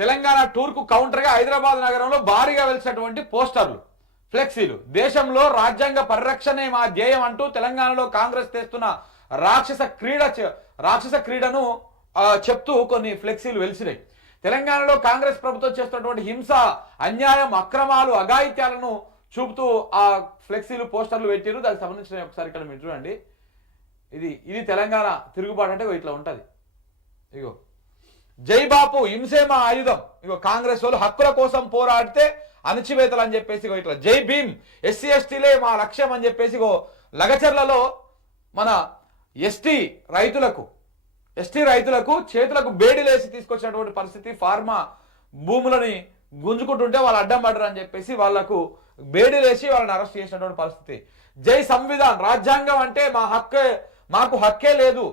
తెలంగాణ టూర్కు కౌంటర్గా హైదరాబాద్ నగరంలో భారీగా వెలిసినటువంటి పోస్టర్లు, ఫ్లెక్సీలు. దేశంలో రాజ్యాంగ పరిరక్షణే మా ధ్యేయం అంటూ తెలంగాణలో కాంగ్రెస్ తెస్తున్న రాక్షస క్రీడను చెప్తూ కొన్ని ఫ్లెక్సీలు వెలిసినాయి. తెలంగాణలో కాంగ్రెస్ ప్రభుత్వం చేస్తున్నటువంటి హింస, అన్యాయం, అక్రమాలు, అఘాయిత్యాలను చూపుతూ ఆ ఫ్లెక్సీలు, పోస్టర్లు పెట్టిరు. దానికి సంబంధించిన ఒకసారి ఇక్కడ మీరు చూడండి. ఇది తెలంగాణ తిరుగుబాటు అంటే ఇట్లా ఉంటుంది. ఇగో జై బాపు, హింసే మా ఆయుధం. ఇగో కాంగ్రెస్ వాళ్ళు హక్కుల కోసం పోరాడితే అణచివేతలు అని చెప్పేసి ఇట్లా జై భీమ్, ఎస్సీ ఎస్టీలే మా లక్ష్యం అని చెప్పేసి లగచర్లలో మన ఎస్టీ రైతులకు చేతులకు బేడీలేసి తీసుకొచ్చినటువంటి పరిస్థితి. ఫార్మా భూములని గుంజుకుంటుంటే వాళ్ళు అడ్డం పడరు అని చెప్పేసి వాళ్లకు బేడీలేసి వాళ్ళని అరెస్ట్ చేసినటువంటి పరిస్థితి. జై సంవిధాన్, రాజ్యాంగం అంటే మాకు హక్కే లేదు.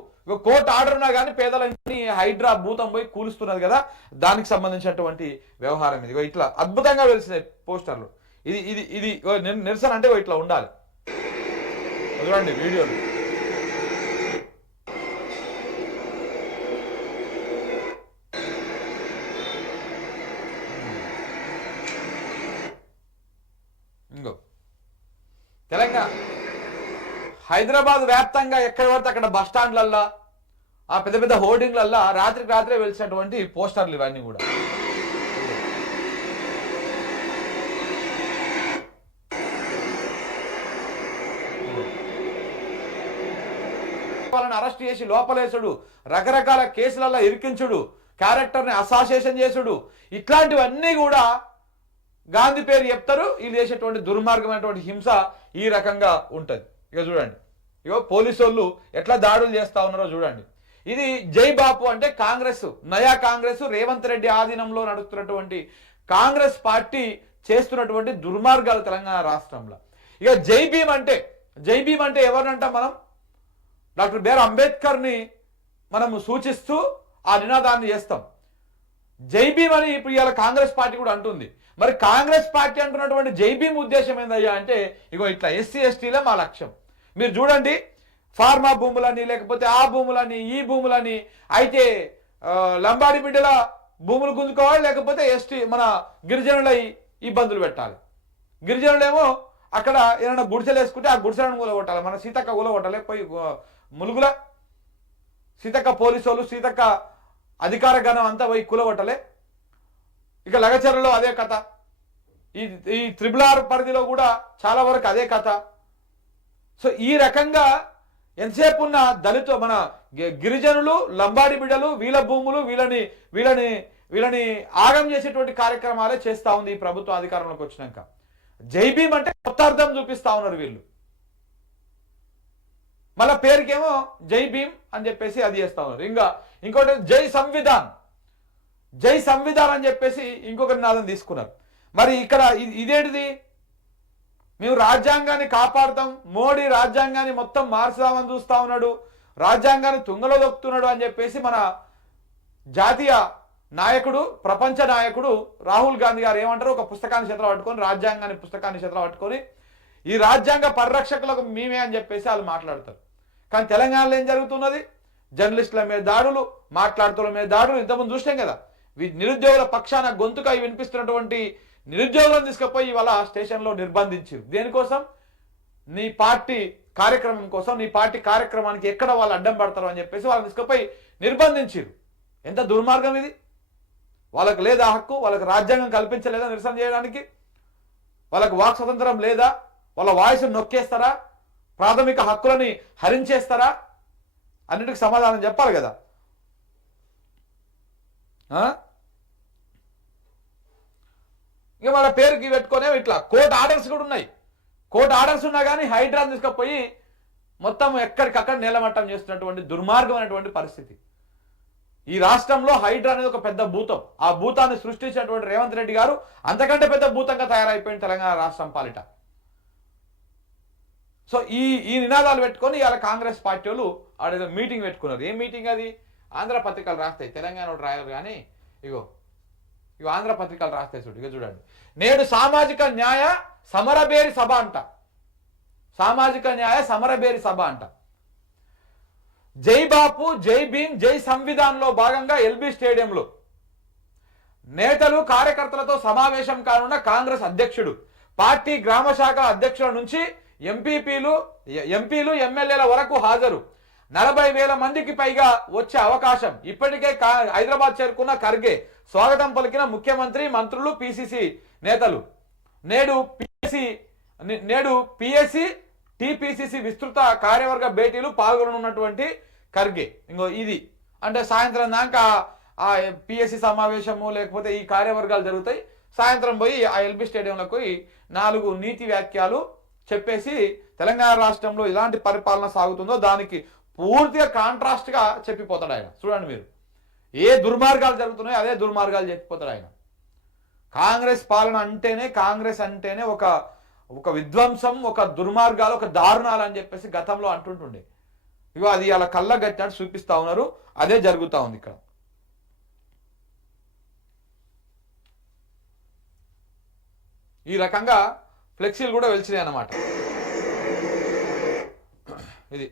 కోర్టు ఆర్డర్ ఉన్నా కానీ పేదలని హైడ్రా భూతం పోయి కూలుస్తున్నది కదా, దానికి సంబంధించినటువంటి వ్యవహారం ఇది. ఇట్లా అద్భుతంగా వెలిసిన పోస్టర్లు. ఇది నిరసన అంటే ఇట్లా ఉండాలి. చూడండి వీడియోలు. ఇంకో తెలంగాణ హైదరాబాద్ వ్యాప్తంగా ఎక్కడ పడితే అక్కడ బస్ స్టాండ్లల్లో, ఆ పెద్ద పెద్ద హోర్డింగ్లల్లో రాత్రే వెలిసినటువంటి పోస్టర్లు ఇవన్నీ కూడా. వాళ్ళని అరెస్ట్ చేసి లోపలేసుడు, రకరకాల కేసులలో ఇరికించుడు, క్యారెక్టర్ని అసాసియేషన్ చేసుడు, ఇట్లాంటివన్నీ కూడా గాంధీ పేరు చెప్తారు. వీళ్ళు చేసేటువంటి దుర్మార్గమైనటువంటి హింస ఈ రకంగా ఉంటుంది. ఇక చూడండి, ఇగో పోలీసు వాళ్ళు ఎట్లా దాడులు చేస్తా ఉన్నారో చూడండి. ఇది జై బాపు అంటే కాంగ్రెస్, నయా కాంగ్రెస్, రేవంత్ రెడ్డి ఆధీనంలో నడుస్తున్నటువంటి కాంగ్రెస్ పార్టీ చేస్తున్నటువంటి దుర్మార్గాలు తెలంగాణ రాష్ట్రంలో. ఇక జై భీమ్ అంటే ఎవరినంటాం మనం? డాక్టర్ బిఆర్ అంబేద్కర్ని మనము సూచిస్తూ ఆ నినాదాన్ని చేస్తాం. జై భీమ్ అని ఇప్పుడు ఇవాళ కాంగ్రెస్ పార్టీ కూడా అంటుంది. మరి కాంగ్రెస్ పార్టీ అంటున్నటువంటి జై భీమ్ ఉద్దేశం ఏందయ్యా అంటే ఇగో ఇట్లా ఎస్సీ ఎస్టీలే మా లక్ష్యం. మీరు చూడండి, ఫార్మా భూములని, లేకపోతే ఆ భూములని, ఈ భూములని, అయితే లంబాడి బిడ్డల భూములు గుంజుకోవాలి, లేకపోతే ఎస్టీ మన గిరిజనుల ఇబ్బందులు పెట్టాలి. గిరిజనులేమో అక్కడ ఏమైనా గుడిసెలు వేసుకుంటే ఆ గుడిసెలను కూలగొట్టాలి. మన సీతక్క కూలగొట్టాలి, పోయి ములుగుల సీతక్క పోలీసు వాళ్ళు, సీతక్క అధికార గణం అంతా పోయి కూలగొట్టాలి. ఇక లగచర్లలో అదే కథ, ఈ త్రిబుల్ పరిధిలో కూడా చాలా వరకు అదే కథ. సో ఈ రకంగా ఎంతసేపు ఉన్న దళిత మన గిరిజనులు, లంబాడి బిడ్డలు, వీళ్ళ భూములు, వీళ్ళని ఆగం చేసేటువంటి కార్యక్రమాలే చేస్తూ ఉంది ఈ ప్రభుత్వం అధికారంలోకి వచ్చినాక. జై భీమ్ అంటే కొత్త అర్థం చూపిస్తా ఉన్నారు వీళ్ళు. మళ్ళా పేరుకేమో జై భీమ్ అని చెప్పేసి అది చేస్తా ఉన్నారు. ఇంకోటి జై సంవిధాన్ అని చెప్పేసి ఇంకొక నినాదం తీసుకున్నారు. మరి ఇక్కడ ఇదేంటిది? మేము రాజ్యాంగాన్ని కాపాడుతాం, మోడీ రాజ్యాంగాన్ని మొత్తం మార్చుదామని చూస్తా ఉన్నాడు, రాజ్యాంగాన్ని తుంగలో దొక్కుతున్నాడు అని చెప్పేసి మన జాతీయ నాయకుడు, ప్రపంచ నాయకుడు రాహుల్ గాంధీ గారు ఏమంటారు? ఒక పుస్తకాన్ని చేతిలో పట్టుకొని, పుస్తకాన్ని చేతిలో పట్టుకొని ఈ రాజ్యాంగ పరిరక్షకులకు మేమే అని చెప్పేసి వాళ్ళు మాట్లాడతారు. కానీ తెలంగాణలో ఏం జరుగుతున్నది? జర్నలిస్టుల మీద దాడులు, మాట్లాడుతున్న మీద దాడులు. ఇంతకుముందు చూసాం కదా, నిరుద్యోగుల పక్షాన గొంతుగా వినిపిస్తున్నటువంటి నిరుద్యోగులను తీసుకుపోయి ఇవాళ స్టేషన్లో నిర్బంధించారు. దేనికోసం? నీ పార్టీ కార్యక్రమం కోసం, నీ పార్టీ కార్యక్రమానికి ఎక్కడ వాళ్ళు అడ్డం పడతారు అని చెప్పేసి వాళ్ళని తీసుకుపోయి నిర్బంధించారు. ఎంత దుర్మార్గం ఇది! వాళ్ళకు లేదా హక్కు? వాళ్ళకి రాజ్యాంగం కల్పించలేదా నిరసన చేయడానికి? వాళ్ళకు వాక్ స్వతంత్రం లేదా? వాళ్ళ వాయిస్ను నొక్కేస్తారా? ప్రాథమిక హక్కులని హరించేస్తారా? అన్నిటికీ సమాధానం చెప్పాలి కదా. ఇక వాళ్ళ పేరుకి పెట్టుకునే ఇట్లా కోర్టు ఆర్డర్స్ కూడా ఉన్నాయి. కోర్టు ఆర్డర్స్ ఉన్నా కానీ హైడ్రాని తీసుకుపోయి మొత్తం ఎక్కడికక్కడ నేలమట్టం చేస్తున్నటువంటి దుర్మార్గమైనటువంటి పరిస్థితి. ఈ రాష్ట్రంలో హైడ్రా అనేది ఒక పెద్ద భూతం. ఆ భూతాన్ని సృష్టించినటువంటి రేవంత్ రెడ్డి గారు అంతకంటే పెద్ద భూతంగా తయారైపోయింది తెలంగాణ రాష్ట్రం పాలిట. సో ఈ నినాదాలు పెట్టుకొని ఇవాళ కాంగ్రెస్ పార్టీ వాళ్ళు ఆడేదో మీటింగ్ పెట్టుకున్నారు. ఏం మీటింగ్ అది? ఆంధ్ర పత్రికలు రాస్తాయి, తెలంగాణ రాయరు కానీ ఇగో ఆంధ్ర పత్రికలు రాస్తాయి చూడు. ఇక చూడండి, నేడు సామాజిక న్యాయ సమరబేరి సభ అంట. సామాజిక న్యాయ సమరబేరి సభ అంట. జై బాపు, జై భీమ్, జై సంవిధాన్లో భాగంగా ఎల్బీ స్టేడియంలో నేతలు కార్యకర్తలతో సమావేశం కానున్న కాంగ్రెస్ అధ్యక్షుడు. పార్టీ గ్రామ శాఖ అధ్యక్షుల నుంచి ఎంపీలు ఎమ్మెల్యేల వరకు హాజరు. 40,000 మందికి పైగా వచ్చే అవకాశం. ఇప్పటికే హైదరాబాద్ చేరుకున్న ఖర్గే స్వాగతం పలికిన ముఖ్యమంత్రి, మంత్రులు, పిసిసి నేతలు. నేడు పిఎస్సి టిపిసిసి విస్తృత కార్యవర్గ భేటీలు పాల్గొననున్నటువంటి ఖర్గే. ఇంకో ఇది అంటే సాయంత్రం దాకా ఆ పిఎస్సి సమావేశము లేకపోతే ఈ కార్యవర్గాలు జరుగుతాయి. సాయంత్రం పోయి ఆ ఎల్బీ స్టేడియంలోకి పోయి 4 నీతి వ్యాఖ్యలు చెప్పేసి తెలంగాణ రాష్ట్రంలో ఇలాంటి పరిపాలన సాగుతుందో దానికి పూర్తిగా కాంట్రాస్ట్గా చెప్పిపోతాడు ఆయన. చూడండి మీరు, ఏ దుర్మార్గాలు జరుగుతున్నాయో అదే దుర్మార్గాలు చెప్పిపోతాడు ఆయన. కాంగ్రెస్ పాలన అంటేనే, కాంగ్రెస్ అంటేనే ఒక విధ్వంసం, ఒక దుర్మార్గాలు, ఒక దారుణాలు అని చెప్పేసి గతంలో అంటుంటుండే. ఇగో అది అలా కళ్ళ గట్టినట్టు చూపిస్తా ఉన్నారు. అదే జరుగుతూ ఉంది ఇక్కడ. ఈ రకంగా ఫ్లెక్సీలు కూడా వెలిచినాయి అన్నమాట. ఇది